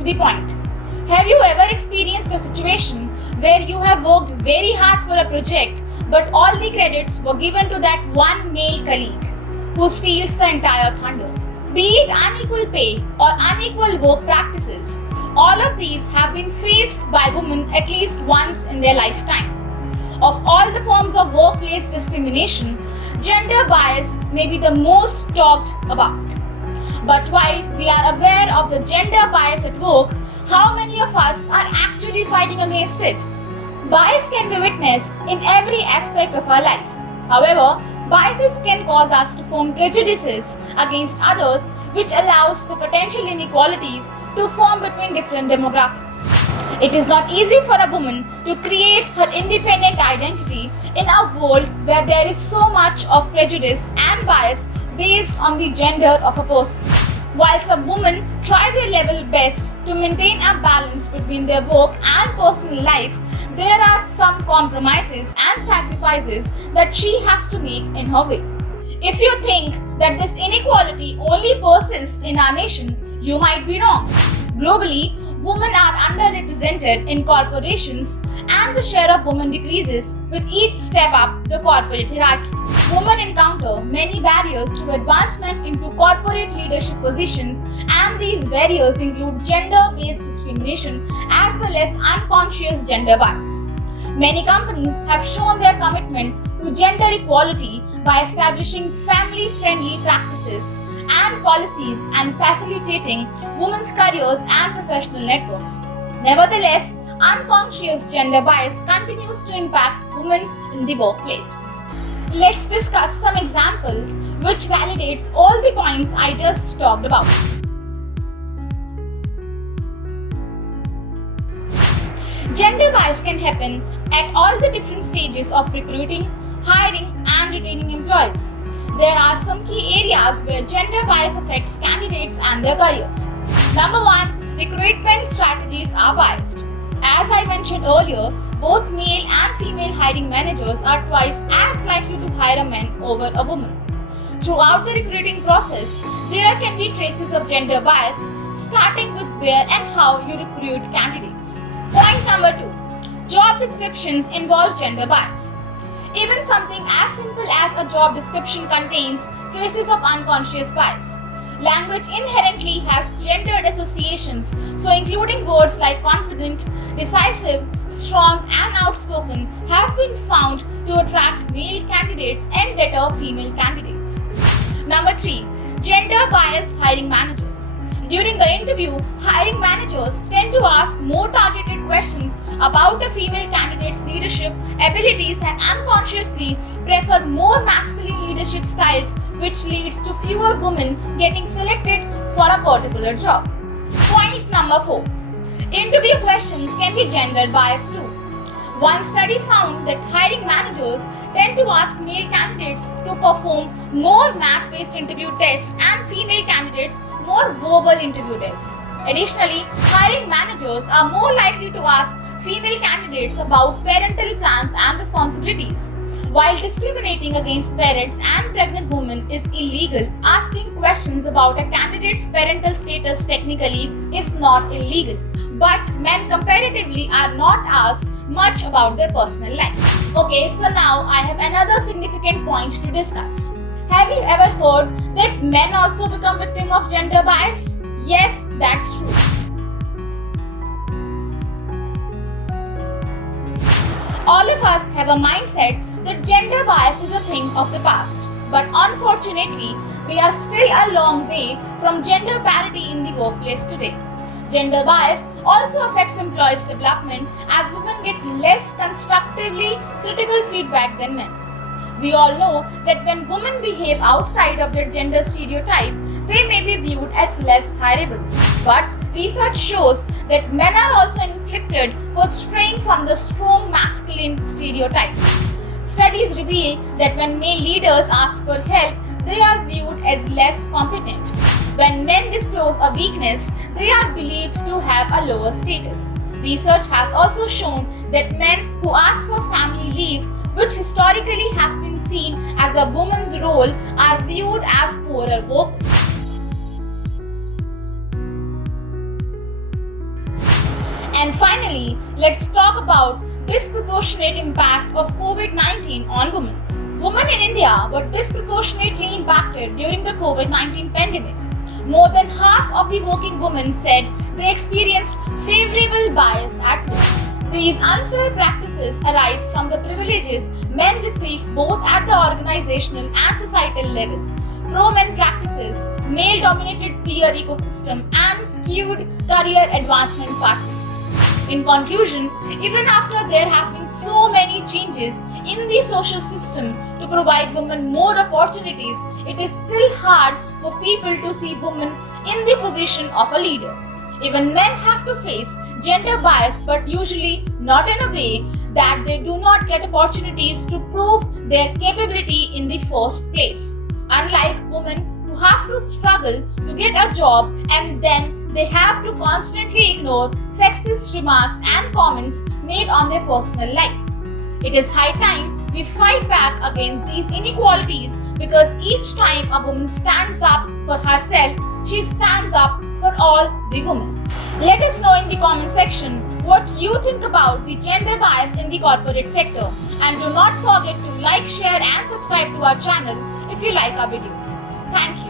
to the point. Have you ever experienced a situation where you have worked very hard for a project but all the credits were given to that one male colleague who steals the entire thunder? Be it unequal pay or unequal work practices, all of these have been faced by women at least once in their lifetime. Of all the forms of workplace discrimination, gender bias may be the most talked about. But while we are aware of the gender bias at work, how many of us are actually fighting against it? Bias can be witnessed in every aspect of our life. However, biases can cause us to form prejudices against others, which allows for potential inequalities to form between different demographics. It is not easy for a woman to create her independent identity in a world where there is so much of prejudice and bias based on the gender of a person. While some women try their level best to maintain a balance between their work and personal life, there are some compromises and sacrifices that she has to make in her way. If you think that this inequality only persists in our nation, you might be wrong. Globally, women are underrepresented in corporations and the share of women decreases with each step up the corporate hierarchy. Women encounter many barriers to advancement into corporate leadership positions, and these barriers include gender-based discrimination as well as unconscious gender bias. Many companies have shown their commitment to gender equality by establishing family-friendly practices and policies and facilitating women's careers and professional networks. Nevertheless, unconscious gender bias continues to impact women in the workplace. Let's discuss some examples which validates all the points I just talked about. Gender bias can happen at all the different stages of recruiting, hiring, and retaining employees. There are some key areas where gender bias affects candidates and their careers. Number 1, recruitment strategies are biased. As I mentioned earlier, both male and female hiring managers are twice as likely to hire a man over a woman. Throughout the recruiting process, there can be traces of gender bias, starting with where and how you recruit candidates. Point number 2, job descriptions involve gender bias. Even something as simple as a job description contains traces of unconscious bias. Language inherently has gendered associations, so including words like confident, decisive, strong, and outspoken have been found to attract male candidates and deter female candidates. Number 3, gender-biased hiring managers. During the interview, hiring managers tend to ask more targeted questions about a female candidate's leadership abilities and unconsciously prefer more masculine leadership styles, which leads to fewer women getting selected for a particular job. Point number 4. Interview questions can be gender biased too. One study found that hiring managers tend to ask male candidates to perform more math-based interview tests and female candidates more verbal interview tests. Additionally, hiring managers are more likely to ask female candidates about parental plans and responsibilities. While discriminating against parents and pregnant women is illegal, asking questions about a candidate's parental status technically is not illegal. But men comparatively are not asked much about their personal life. Okay, so now I have another significant point to discuss. Have you ever heard that men also become victims of gender bias? Yes, that's true. All of us have a mindset that gender bias is a thing of the past. But unfortunately, we are still a long way from gender parity in the workplace today. Gender bias also affects employees' development as women get less constructively critical feedback than men. We all know that when women behave outside of their gender stereotype, they may be viewed as less hireable. But research shows that men are also inflicted for straying from the strong masculine stereotype. Studies reveal that when male leaders ask for help, they are viewed as less competent. When men disclose a weakness, they are believed to have a lower status. Research has also shown that men who ask for family leave, which historically has been seen as a woman's role, are viewed as poorer workers. Finally, let's talk about disproportionate impact of COVID-19 on women. Women in India were disproportionately impacted during the COVID-19 pandemic. More than half of the working women said they experienced favorable bias at work. These unfair practices arise from the privileges men receive both at the organizational and societal level. Pro-men practices, male-dominated peer ecosystem, and skewed career advancement pathways. In conclusion, even after there have been so many changes in the social system to provide women more opportunities, it is still hard for people to see women in the position of a leader. Even men have to face gender bias, but usually not in a way that they do not get opportunities to prove their capability in the first place. Unlike women who have to struggle to get a job and then they have to constantly ignore sexist remarks and comments made on their personal life. It is high time we fight back against these inequalities, because each time a woman stands up for herself, she stands up for all the women. Let us know in the comment section what you think about the gender bias in the corporate sector, and do not forget to like, share and subscribe to our channel if you like our videos. Thank you.